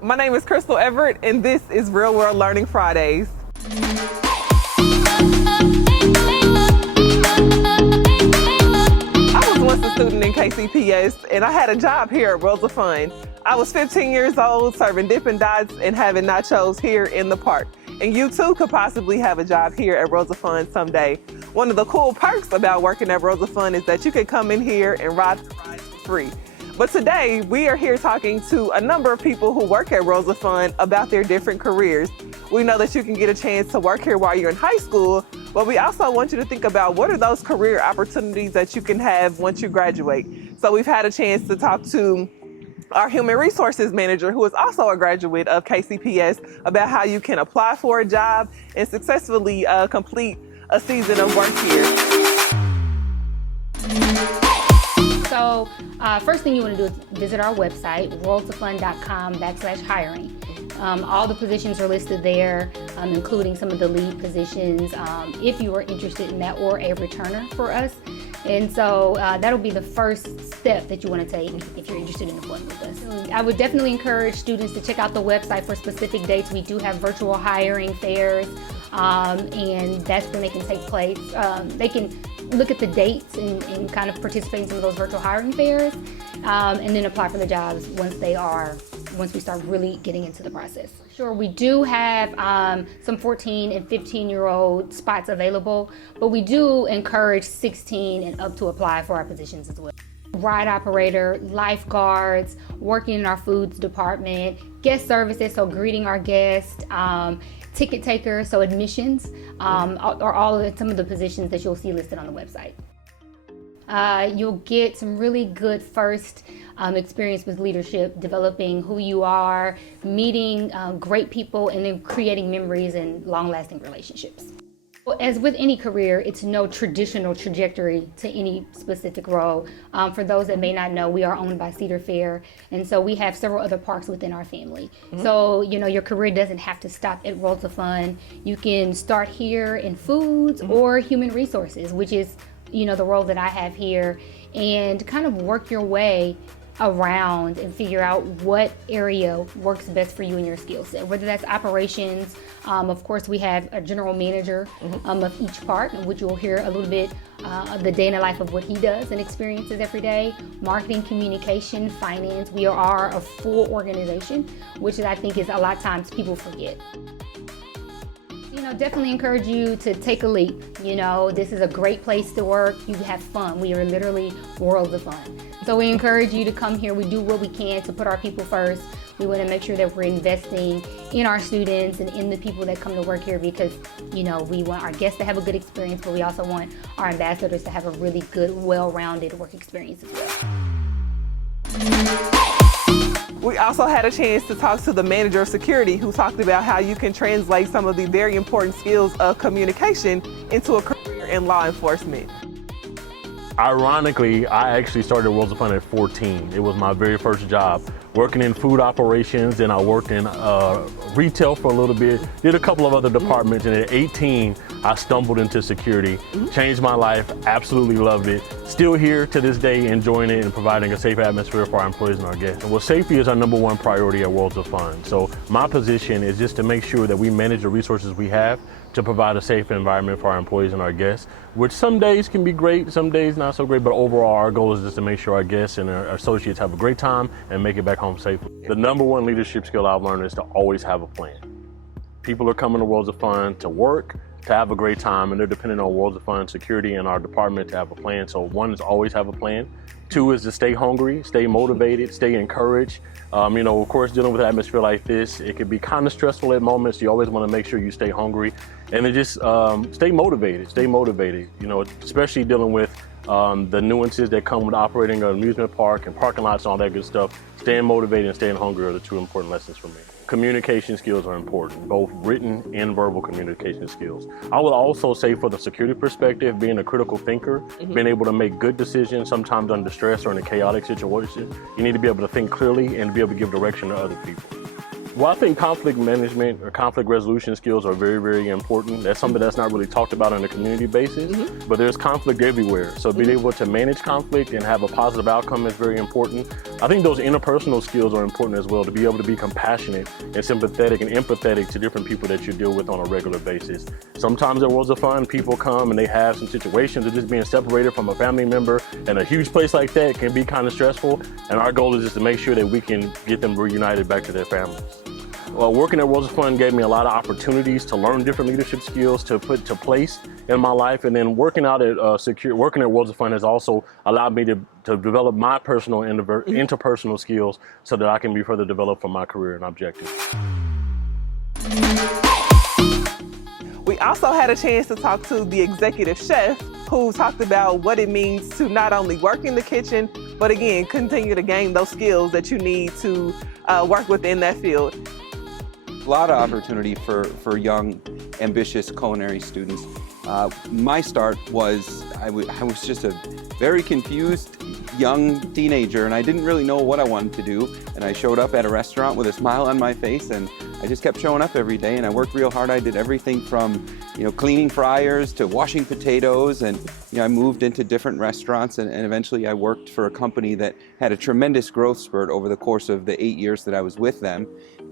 My name is Crystal Everett, and this is Real World Learning Fridays. I was once a student in KCPS, and I had a job here at Worlds of Fun. I was 15 years old, serving Dippin' Dots and having nachos here in the park. And you too could possibly have a job here at Worlds of Fun someday. One of the cool perks about working at Worlds of Fun is that you can come in here and ride the rides for free. But today, we are here talking to a number of people who work at Worlds of Fun about their different careers. We know that you can get a chance to work here while you're in high school, but we also want you to think about what are those career opportunities that you can have once you graduate. So we've had a chance to talk to our human resources manager, who is also a graduate of KCPS, about how you can apply for a job and successfully complete a season of work here. So first thing you want to do is visit our website, worldsoffun.com/hiring. All the positions are listed there, including some of the lead positions, if you are interested in that, or a returner for us. And so that'll be the first step that you want to take if you're interested in employment with us. I would definitely encourage students to check out the website for specific dates. We do have virtual hiring fairs, and that's when they can take place. They can look at the dates and kind of participate in some of those virtual hiring fairs, and then apply for the jobs once we start really getting into the process. Sure, we do have some 14 and 15-year-old spots available, but we do encourage 16 and up to apply for our positions as well. Ride operator, lifeguards, working in our foods department, guest services, so greeting our guests, ticket takers, so admissions, are some of the positions that you'll see listed on the website. You'll get some really good first experience with leadership, developing who you are, meeting great people, and then creating memories and long-lasting relationships. As with any career, it's no traditional trajectory to any specific role. For those that may not know, we are owned by Cedar Fair, and so we have several other parks within our family. Mm-hmm. So, your career doesn't have to stop at Worlds of Fun. You can start here in foods or human resources, which is, the role that I have here, and kind of work your way around and figure out what area works best for you and your skill set, whether that's operations. Of course, we have a general manager of each part, which you'll hear a little bit of the day in the life of what he does and experiences every day. Marketing, communication, finance. We are a full organization, which I think is a lot of times people forget. Definitely encourage you to take a leap. This is a great place to work. You have fun. We are literally Worlds of Fun. So we encourage you to come here. We do what we can to put our people first. We want to make sure that we're investing in our students and in the people that come to work here, because, we want our guests to have a good experience, but we also want our ambassadors to have a really good, well-rounded work experience as well. We also had a chance to talk to the manager of security, who talked about how you can translate some of the very important skills of communication into a career in law enforcement. Ironically, I actually started Worlds of Fun at 14. It was my very first job, working in food operations, and I worked in retail for a little bit, did a couple of other departments, and at 18, I stumbled into security, changed my life, absolutely loved it. Still here to this day, enjoying it and providing a safe atmosphere for our employees and our guests. Well, safety is our number one priority at Worlds of Fun. So my position is just to make sure that we manage the resources we have to provide a safe environment for our employees and our guests, which some days can be great, some days not so great, but overall our goal is just to make sure our guests and our associates have a great time and make it back home safely. The number one leadership skill I've learned is to always have a plan. People are coming to Worlds of Fun to work, to have a great time, and they're depending on Worlds of Fun security and our department to have a plan. So one is always have a plan. Two is to stay hungry, stay motivated, stay encouraged. Of course, dealing with an atmosphere like this, it can be kind of stressful at moments. You always want to make sure you stay hungry, and then just stay motivated, especially dealing with the nuances that come with operating an amusement park and parking lots and all that good stuff. Staying motivated and staying hungry are the two important lessons for me. Communication skills are important, both written and verbal communication skills. I would also say, for the security perspective, being a critical thinker, being able to make good decisions, sometimes under stress or in a chaotic situation. You need to be able to think clearly and be able to give direction to other people. Well, I think conflict management or conflict resolution skills are very, very important. That's something that's not really talked about on a community basis, but there's conflict everywhere. So being able to manage conflict and have a positive outcome is very important. I think those interpersonal skills are important as well, to be able to be compassionate and sympathetic and empathetic to different people that you deal with on a regular basis. Sometimes at Worlds of Fun, people come and they have some situations of just being separated from a family member, and a huge place like that can be kind of stressful. And our goal is just to make sure that we can get them reunited back to their families. Well, working at Worlds of Fun gave me a lot of opportunities to learn different leadership skills to put to place in my life, and then working at Worlds of Fun has also allowed me to develop my personal interpersonal skills so that I can be further developed for my career and objectives. We also had a chance to talk to the executive chef, who talked about what it means to not only work in the kitchen, but again, continue to gain those skills that you need to work within that field. A lot of opportunity for young, ambitious culinary students. My start was, I was just a very confused young teenager, and I didn't really know what I wanted to do. And I showed up at a restaurant with a smile on my face, and I just kept showing up every day, and I worked real hard. I did everything from, cleaning fryers to washing potatoes, and I moved into different restaurants, and eventually I worked for a company that had a tremendous growth spurt over the course of the 8 years that I was with them.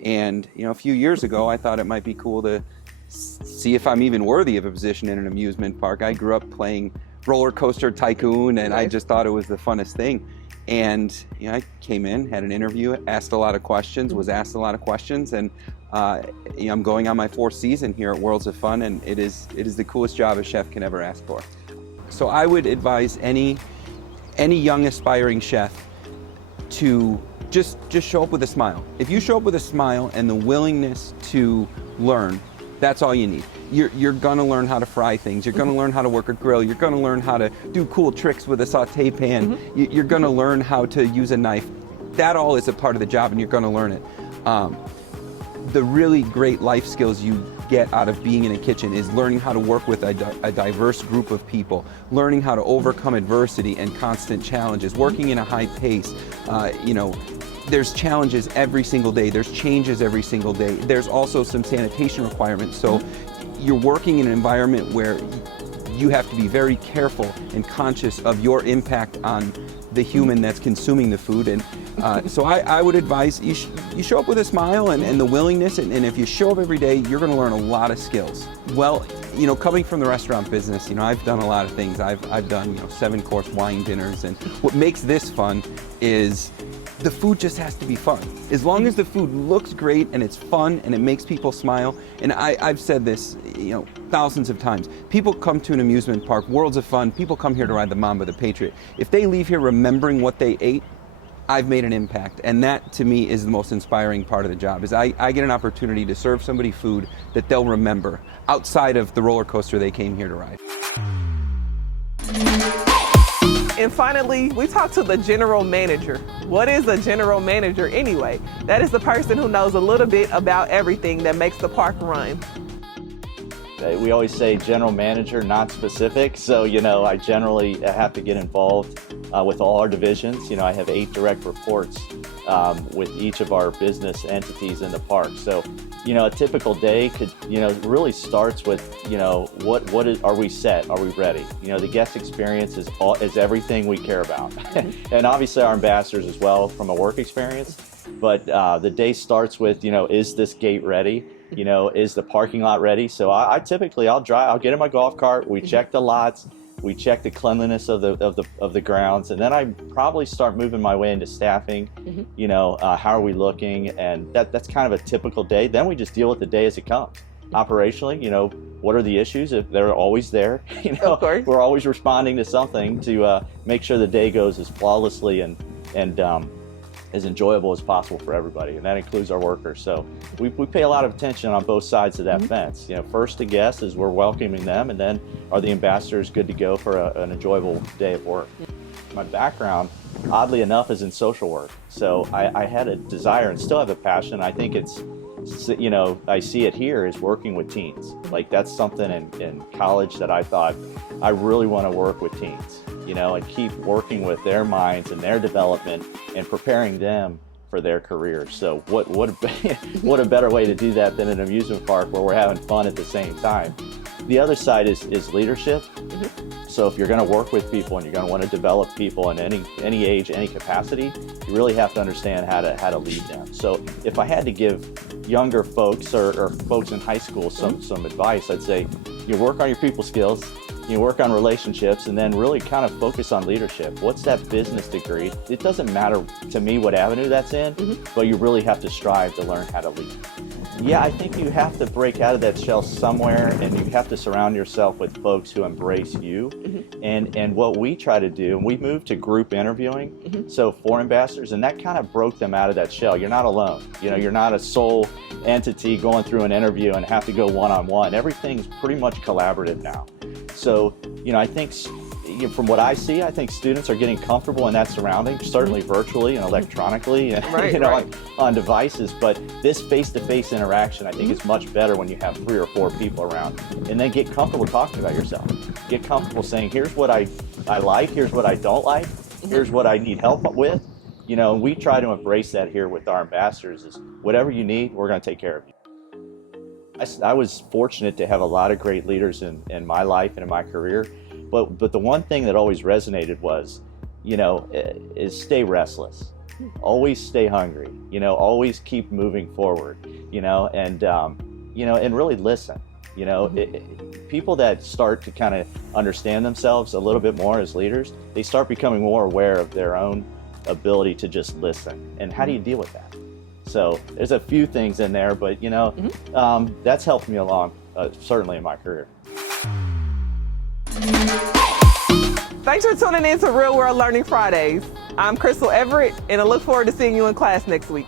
And a few years ago, I thought it might be cool to see if I'm even worthy of a position in an amusement park. I grew up playing roller coaster tycoon, and I just thought it was the funnest thing. And I came in, had an interview, was asked a lot of questions, and I'm going on my 4th season here at Worlds of Fun, and it is the coolest job a chef can ever ask for. So I would advise any young aspiring chef to just show up with a smile. If you show up with a smile and the willingness to learn, that's all you need. You're gonna learn how to fry things. You're gonna learn how to work a grill. You're gonna learn how to do cool tricks with a saute pan. You're gonna learn how to use a knife. That all is a part of the job, and you're gonna learn it. The really great life skills you get out of being in a kitchen is learning how to work with a diverse group of people, learning how to overcome adversity and constant challenges, working in a high pace. There's challenges every single day. There's changes every single day. There's also some sanitation requirements. So you're working in an environment where you have to be very careful and conscious of your impact on the human that's consuming the food. And so I would advise you show up with a smile and the willingness, and if you show up every day, you're gonna learn a lot of skills. Well, coming from the restaurant business, I've done a lot of things. I've done 7-course wine dinners, and what makes this fun is the food just has to be fun. As long as the food looks great and it's fun and it makes people smile, and I've said this, thousands of times. People come to an amusement park, Worlds of Fun, people come here to ride the Mamba, the Patriot. If they leave here remembering what they ate, I've made an impact. And that, to me, is the most inspiring part of the job, is I get an opportunity to serve somebody food that they'll remember outside of the roller coaster they came here to ride. And finally, we talked to the general manager. What is a general manager anyway? That is the person who knows a little bit about everything that makes the park run. We always say general manager, not specific. So, I generally have to get involved with all our divisions. I have 8 direct reports with each of our business entities in the park. So, a typical day could, really starts with, are we set? Are we ready? The guest experience is everything we care about. And obviously our ambassadors as well from a work experience. But the day starts with, is this gate ready? Is the parking lot ready? So I typically, I'll get in my golf cart, we check the lots, we check the cleanliness of the grounds, and then I probably start moving my way into staffing. How are we looking? And that's kind of a typical day. Then we just deal with the day as it comes. Operationally, what are the issues? If they're always there, Of course. We're always responding to something to make sure the day goes as flawlessly and as enjoyable as possible for everybody, and that includes our workers. So we pay a lot of attention on both sides of that fence. First the guests, as we're welcoming them, and then are the ambassadors good to go for an enjoyable day of work. My background, oddly enough, is in social work. So I had a desire and still have a passion. I think it's, I see it here is working with teens. Like that's something in college that I thought I really want to work with teens. And keep working with their minds and their development and preparing them for their careers. So what a better way to do that than an amusement park where we're having fun at the same time. The other side is leadership. So if you're going to work with people and you're going to want to develop people in any age, any capacity, you really have to understand how to lead them. So if I had to give younger folks or folks in high school some advice, I'd say you work on your people skills, you work on relationships, and then really kind of focus on leadership. What's that business degree? It doesn't matter to me what avenue that's in, but you really have to strive to learn how to lead. Yeah, I think you have to break out of that shell somewhere, and you have to surround yourself with folks who embrace you. And what we try to do, and we moved to group interviewing, so for ambassadors, and that kind of broke them out of that shell. You're not alone. You know, you're not a sole entity going through an interview and have to go one-on-one. Everything's pretty much collaborative now. So, you know, I think from what I see, I think students are getting comfortable in that surrounding, certainly virtually and electronically, and on devices. But this face-to-face interaction, I think, is much better when you have 3 or 4 people around. And then get comfortable talking about yourself. Get comfortable saying, here's what I like, here's what I don't like, here's what I need help with. You know, and we try to embrace that here with our ambassadors. Is whatever you need, we're going to take care of you. I was fortunate to have a lot of great leaders in my life and in my career. But the one thing that always resonated was, you know, is stay restless, always stay hungry, you know, always keep moving forward, you know, and really listen, you know. People that start to kind of understand themselves a little bit more as leaders, they start becoming more aware of their own ability to just listen. And how do you deal with that? So there's a few things in there, but, you know, that's helped me along, certainly in my career. Thanks for tuning in to Real World Learning Fridays. I'm Crystal Everett, and I look forward to seeing you in class next week.